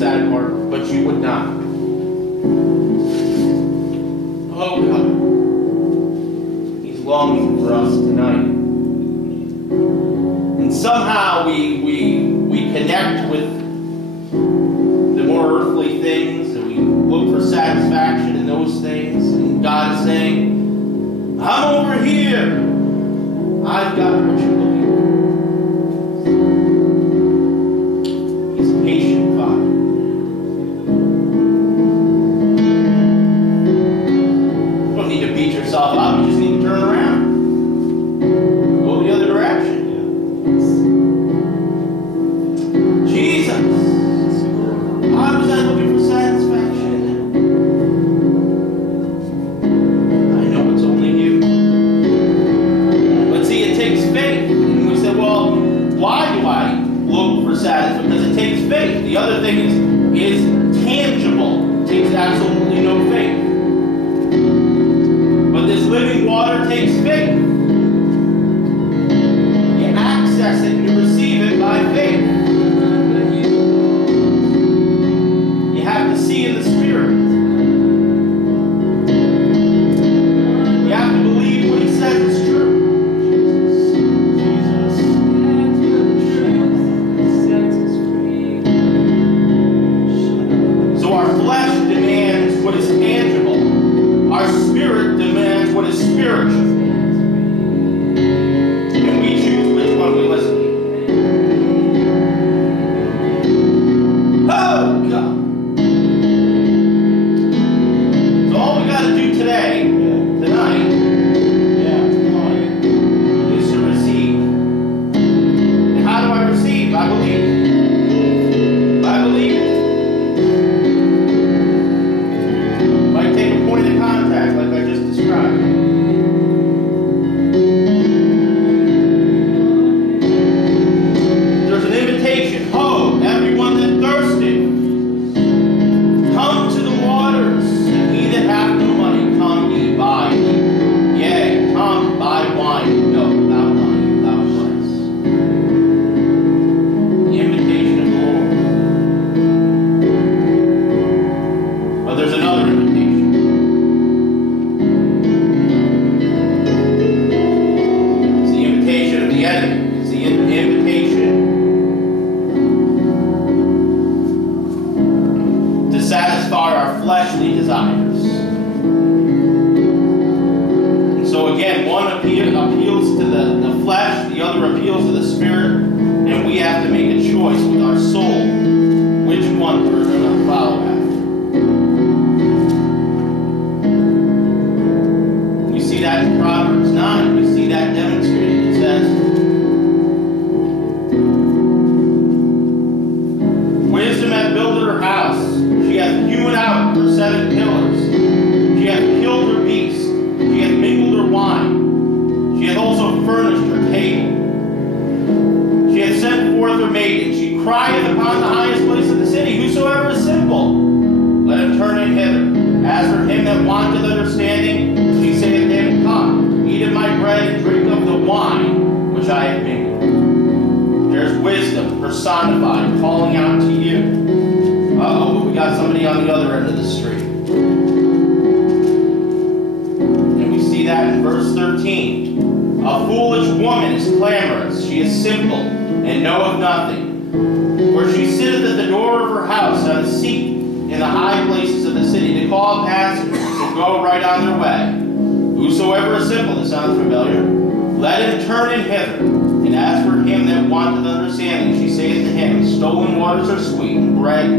sad part, but you would not. Oh God, He's longing for us tonight. And somehow we connect with the more earthly things, and we look for satisfaction in those things. And God is saying, I'm over here. I've got what you're looking for. He's a patient Father. You don't need to beat yourself up. You just need to turn around. Go the other direction. Jesus. Why was I looking for satisfaction? I know it's only you. But see, it takes faith. And we say, well, why do I look for satisfaction? Because it takes faith. The other thing is tangible. It takes absolutely no faith. But this living water takes faith. You access it and you receive it by faith. You have to see in the Spirit. You have to believe what He says is true. So our flesh demands what is tangible. Our spirit demands what is spiritual. And we choose which one we listen to. Oh, God. So all we got to do today, tonight, is to receive. And how do I receive? I believe. I believe it. Might take a point of contact like I just described. There's an invitation. Ho, everyone that thirsteth, come to the waters, and he that hath no money, come ye, buy ye. Yea, come, buy wine, no, without money, without price. The invitation of the Lord. But there's another invitation. It's the invitation of the enemy. It's the invitation to satisfy our fleshly desires. And so again, one appeals to the flesh, the other appeals to the spirit, and we have to make a choice with our soul which one we're going to follow after. We see that in Proverbs 9. We see that demonstrated. It says, wisdom hath builded her house. She hath hewn out her 7 pillars. She hath killed her beast. She hath mingled her wine. She hath also furnished her table. She hath sent forth her maiden. She crieth upon the highest place of the city. Whosoever is simple, let him turn in hither. As for him that wanteth understanding, she saith to him, come, eat of my bread and drink of the wine which I have mingled. There's wisdom personified, calling out to you. Uh-oh, but we got somebody on the other end of the street. And we see that in verse 13. A foolish woman is clamorous. She is simple, and knoweth nothing. For she sitteth at the door of her house on a seat in the high places of the city to call passengers to go right on their way. Whosoever is simple, this sounds familiar, let him turn in hither. And as for him that wanteth understanding, she saith to him, stolen waters are sweet, and bread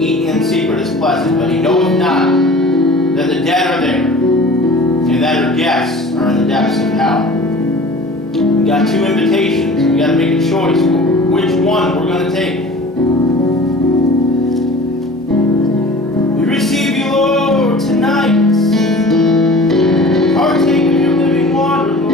eaten in secret is pleasant. But he knoweth not that the dead are there, and that her guests are in the depths of hell. We got 2 invitations. We got to make a choice. Which one we're going to take? We receive you, Lord, tonight. Partake of your living water, Lord.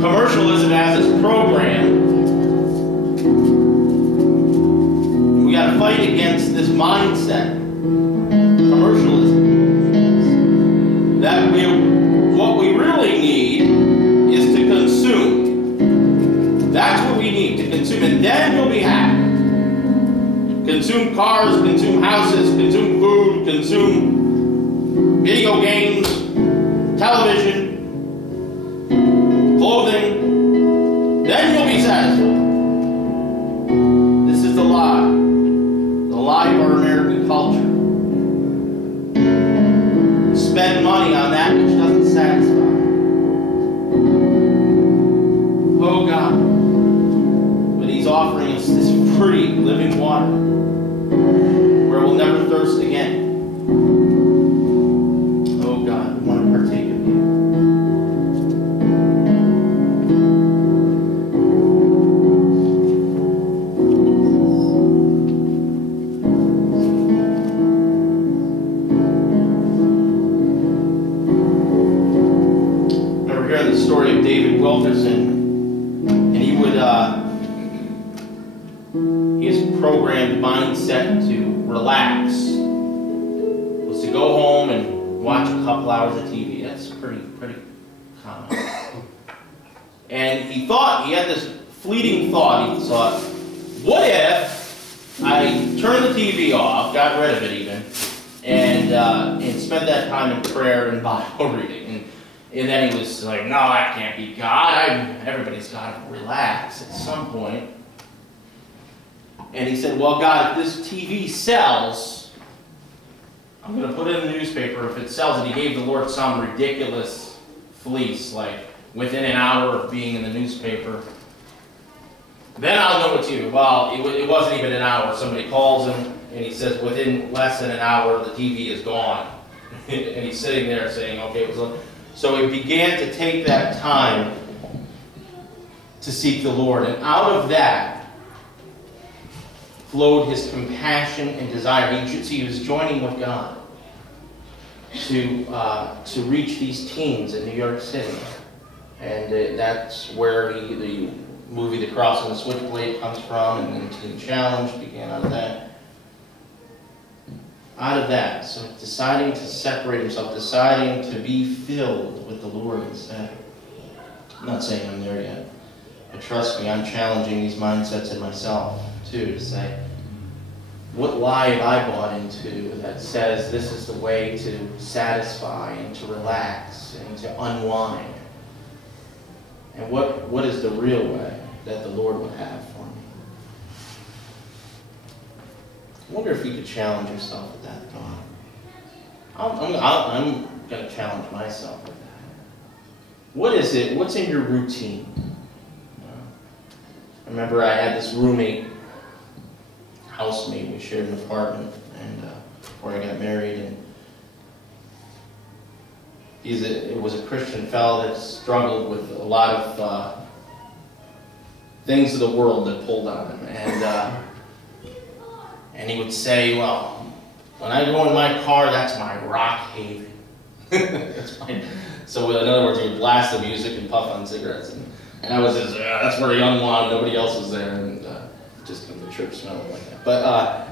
Commercialism has its program fight against this mindset, commercialism, that what we really need is to consume. That's what we need, to consume, and then you'll be happy. Consume cars, consume houses, consume food, consume video games, television, clothing. Then you'll be satisfied. This is the lie of our American culture. Spend money on that which doesn't satisfy. Oh God. But He's offering us this free living water where we'll never thirst again. Oh God, we want to partake of You. The story of David Wilkerson, and he his programmed mindset to relax was to go home and watch a couple hours of TV. That's pretty common. And he had this fleeting thought. He thought, what if I turned the TV off, got rid of it even, and spent that time in prayer and Bible reading? And then he was like, no, that can't be God. Everybody's got to relax at some point. And he said, well, God, if this TV sells, I'm going to put it in the newspaper. If it sells, and he gave the Lord some ridiculous fleece, like within an hour of being in the newspaper, then I'll know what to do. Well, it wasn't even an hour. Somebody calls him, and he says, within less than an hour, the TV is gone. And he's sitting there saying, okay, it was. So he began to take that time to seek the Lord. And out of that flowed his compassion and desire. He was joining with God to reach these teens in New York City. And that's where the movie The Cross and the Switchblade comes from, and then Teen Challenge began out of that. So deciding to separate himself, deciding to be filled with the Lord instead. I'm not saying I'm there yet, but trust me, I'm challenging these mindsets in myself too, to say, what lie have I bought into that says this is the way to satisfy and to relax and to unwind? And what is the real way that the Lord would have for me? I wonder if you could challenge yourself with that thought. I'm going to challenge myself with that. What is it? What's in your routine? I remember I had this housemate. We shared an apartment, and before I got married, and it was a Christian fellow that struggled with a lot of things of the world that pulled on him, and he would say, well, when I go in my car, that's my rock haven. So in other words, he would blast the music and puff on cigarettes. And I was just, that's where he unwound, nobody else was there. And just come to church smelling like that.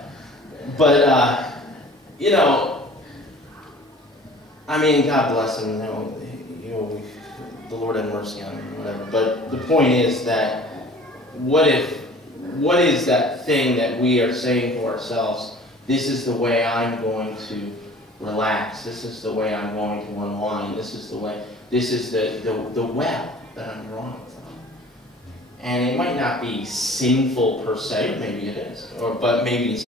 But you know, I mean, God bless him. The Lord have mercy on him, whatever. But the point is that what is that thing that we are saying to ourselves? This is the way I'm going to relax. This is the way I'm going to unwind. This is the way. This is the well that I'm drawing from. And it might not be sinful per se, maybe it is, but maybe it's